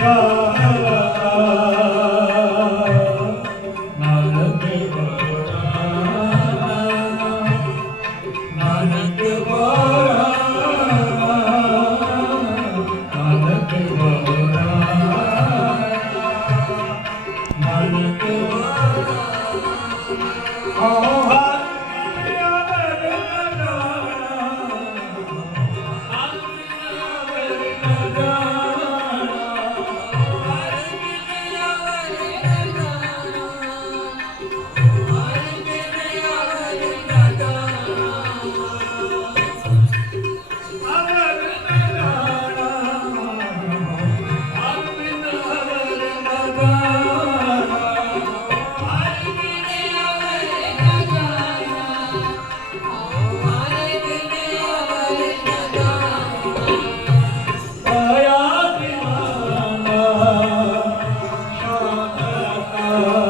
Shah Oh, oh, oh. Hallelujah.